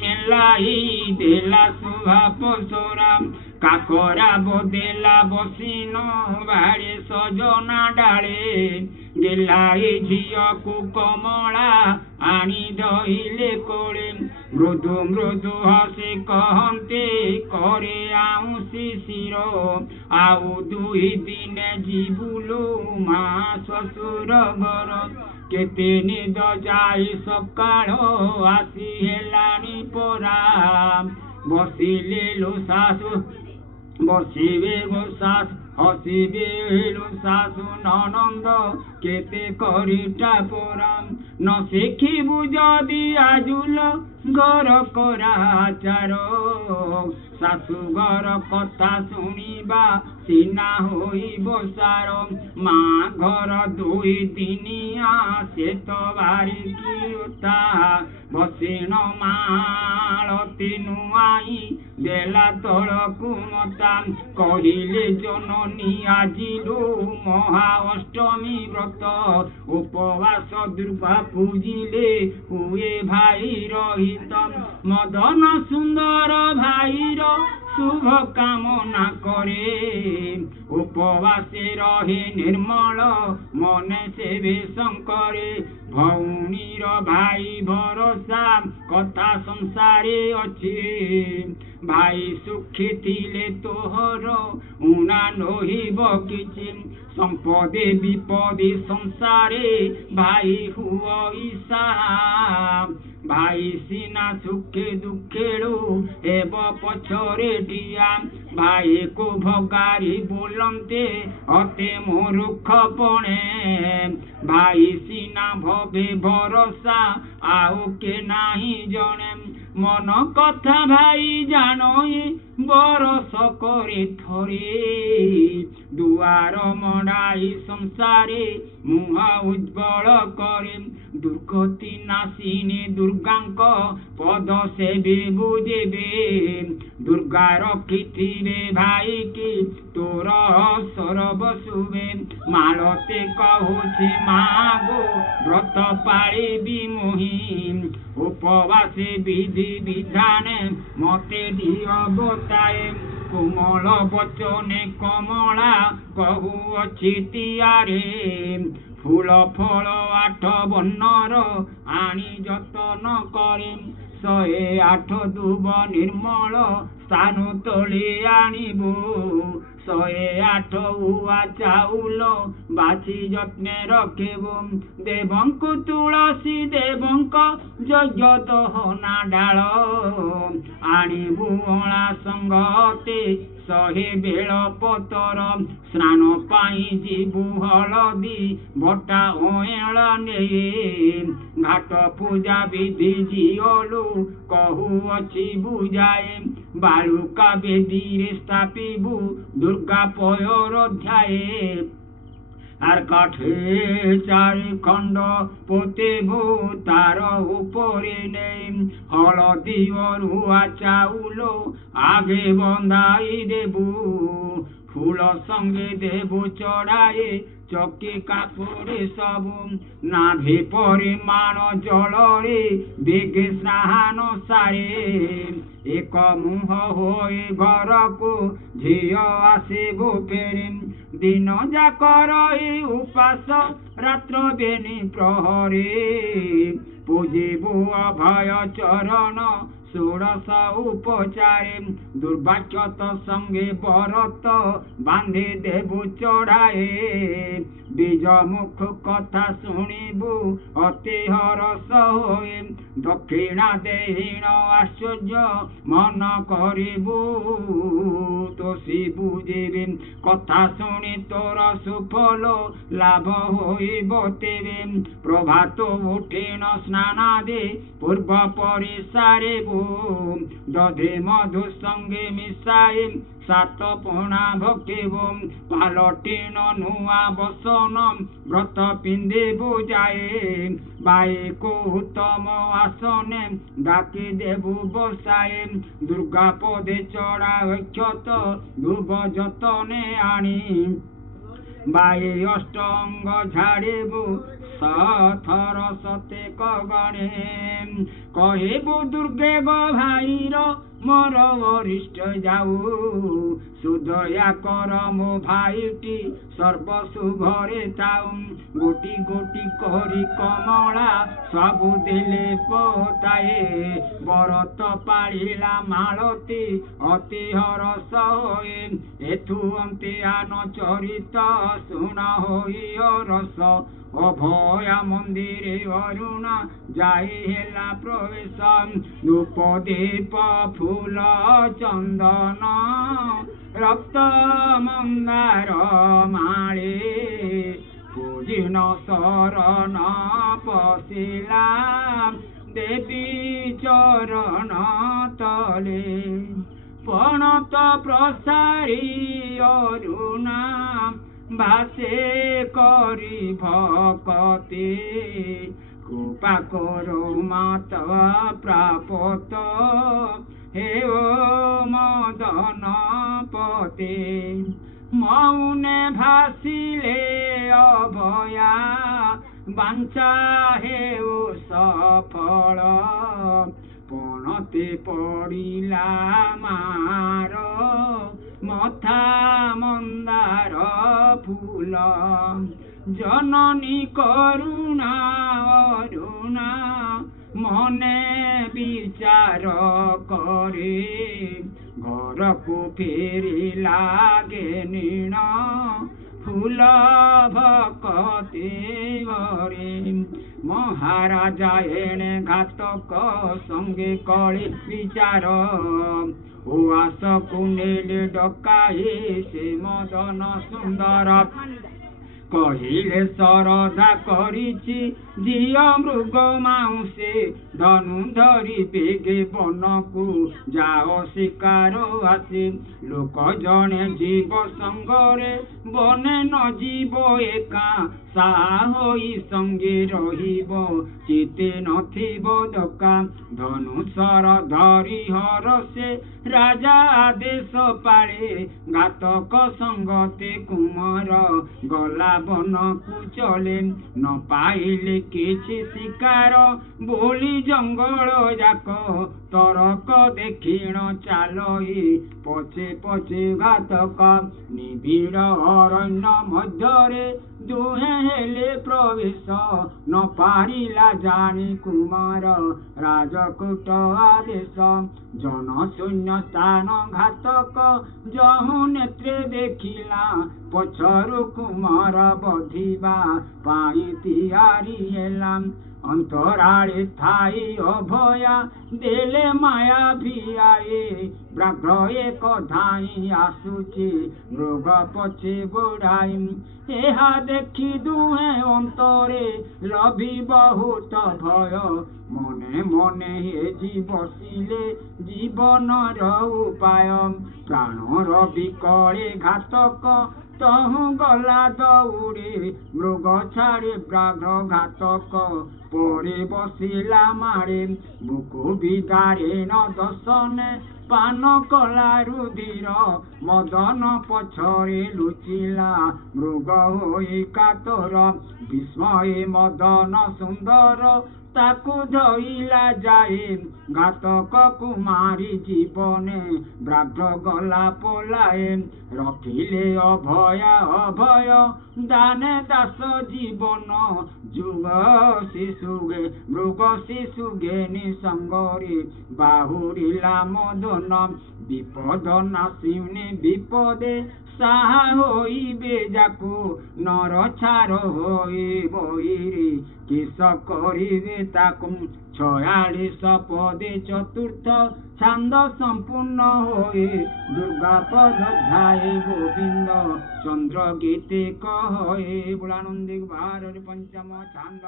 মেলাই দেলা শোভা পসরা কাকরা বদেলা বসিন বাড়ে সজনা ডালে গেলাই ঝিয়কু কমলা আনি ধইলে কোলে মৃদু মৃদু হসে কহন্তে করে আউ শিশির আউ দুই দিনে জীবুলু মা শ্বশুর ঘর কেতে নিদ যাই সকাଳ আসি হেলানি পরা বসিলে লো শাশু বসিবে গো শাশু হসিবে লো শাশু ননন্দ কেতে করিটা পরাম ন শিখিবু যদি আজুল ঘর করাচার শাশু ঘর কথা শুনিবা সিনা হইব সার মা ঘর দুই দিনিয়া সে তো বাড়ি কি বসিন মালতি নুয়াই দেলা তলকু মতা কহিলে জননী আজিলু মহা অষ্টমী ব্রত উপবাস দুর্গা পূজিলে হুয়ে ভাই রহিত মদন সুন্দর ভাইর শুভ কামনা করে উপবাসে রহে নির্মল মনে সেবে শঙ্করে ভৌণীর ভাই ভরসা কথা সংসারে অছি ভাই সুখী থিলে তোহর উনা নহিব কিছু সম্পদে বিপদে সংসারে ভাই হুয় ঈশা ভাই সিনা সুখে দুঃখেড়ু হেব পছরে ডিয়া ভাই কো ভগারি বলন্তে অতে মূর্খ পণে ভাই সিনা ভবে ভরসা আউ কে নাহি জনে মন কথা ভাই জানই বরস করে থরে দুয়ার মড়াই সংসারে মুহা উজ্জ্বল করে দুর্গতি নাশিনী দুর্গাঙ্ক পদ সেবে বুঝেবে দুর্গা রক্ষিথিবে ভাই কি তোর সরব শুবে মালতে কহুছি মা গো ব্রত পাଳିবি মোহিম উপবাসে বিধি বিধানে মতে দিও বতায়ে কোমল বচনে কমলা কহু অছি তিয়ারে ফুল ফল আঠ বর্ণর আনি যতন করে 108 দুব নির্মল স্থানু তোলি আনিবু 108 উয়া চাউল বাছি যত্নে রখিবু দেবଙ୍କୁ তুଳସୀ ଦେବଙ୍କ ଯଜ୍ଞ ଦହନା ଡାଳ ଆଣିବୁ ଅଁଳା ସଙ୍ଗତେ 100 ବେଳ ପତର ସ୍ନାନ ପାଇଁ ଯିବୁ ହଳଦୀ ବଟା ଅଁଳା ନେଇ ଘାଟ ପୂଜା ବିଧି ଜିଅଲୁ କହୁଅଛି ବୁଝାଏ ବାଲୁକା ବେଦୀରେ ସ୍ଥାପିବୁ ଦୁର୍ଗା ପୟର ଧ୍ୟାଏ আর কাঠে চারি খণ্ড পোতেবু তার উপরে নেই হলদি অরুয়া চাউল আগে বন্ধাই দেবু ফুল সঙ্গে দেবু চড়ায়ে চকি কাপড়ে সবু নাভি পরিমাণ জলরে বেগে স্নান সারে এক মুহ হয়ে ঘরকু ঝিও আসিবু ফেরি দিন যাকর উপাস রাত্র বেনি প্রহরে পূজিবু অভয় চরণ 16 উপচারে দুর্বাক্ষত সঙ্গে বরত বাঁধি দেবু চড়ায়ে বীজ মুখ কথা শুনিবু অতি হরস হয়ে দক্ষিণা দেহীন আশ্চর্য মন করিবু তোষি বুঝিবি কথা শুনি তোর সুফল লাভ হইব তেবে প্রভাত উঠিন স্নানাদি পূর্ব পরিসারিবু দধি মধু সঙ্গে মিশাই 7 পଣା ভক্তিবু পালটিন নুয়া বসন ব্রত পিন্ধিবু যায়ে বাইকু উত্তম আসনে ডাকি দেবু বসায়ে দুর্গা পদে চড়া অক্ষত ধুব যতনে আনি বাই অষ্টঙ্গ ঝাড়িবু 100 থর सते कगणे कहबु दुर्गे गो भाईर मोर वरिष्ठ जाऊ सुदया कर मो भाईटी सर्वशुभरे थाऊ गोटी गोटी करी कमला सबु देले पोताए बरत पाळिला मालती अति हरस होए एथु अंत्यान चरित शुण होई रस अभया मंदिरे अरुणा जाई हेला प्रवेश धूप दीप फूल चंदन रक्त मंदार माळे पूजिन शरण पशिला देवी चरण तले पणत प्रसारी अरुणा भासे करी भक्ति कृपा करो माता प्राप्त हे ओ मदन पते मौने भासिले अभया बांचा हे ओ सफल पणते पड़िला मार मथा मंदार फूल जननी करुणा अरुणा मने विचार करे घर को फेरी लागे नीण फूल भक्ति भरे महाराजा एणे घातक संगे कले विचार उआस कुंडेले डकाई से मदन सुंदर कहिले सरधा करिछि झिय मृग माउसे धनु धरी बेगे बनकु जाओ शिकार आसे लोक जने जीव संगरे बने न जीव एका साहा होई संगे रहिब चिते नथिब धक्का धनुषर धरी हरसे राजा आदेश पाळे घातक संगते कुमार गला बन को चले न पाइले किछि शिकार बोली जंगल जाक तरक देखिण चालई पछे पछे घातक निबिड़ अरण्य मध्यरे दुहे हेले प्रवेश न पारिला जानी कुमार राजकूट आदेश जनशून्य स्थान घातक जहु नेत्रे देखिला पछरु कुमार बधिबा पाई तियारी हेला अंतराळे थाई अभया देले माया भियाए व्याघ्र एक धाई आसुची मृग पछे गोड़ाई एहा देखी दुहे अंतरे लभी बहुत भय मने मने हेजी बसिले जीवनर उपाय प्राणर विकले घातक तहु गला दौड़े मृग छाड़े व्याघ्र घातक पड़े बसिला मारे बुकु बिगारे न दशने पान कला रुधिर मदन पछरे लुचिला मृग होई कातर विस्मये मदन सुंदर ताकू धइला जाए घातक कुमारी जीवने व्याघ्र गला पलाए रखिले अभया अभय दाने दास जीवन जुग शिशुगे मृग शिशुगे निसंगरे बाहुरिला मदन विपद नासिने विपदे साहा होइबे जाकु नर छार होइबइरे किस करिबे ताकु 46 पदे चतुर्थ छांद संपूर्ण होए दुर्गा पद ध्याये गोविंद चंद्र गीते कहे बुलानंदी 12 पंचम छांद।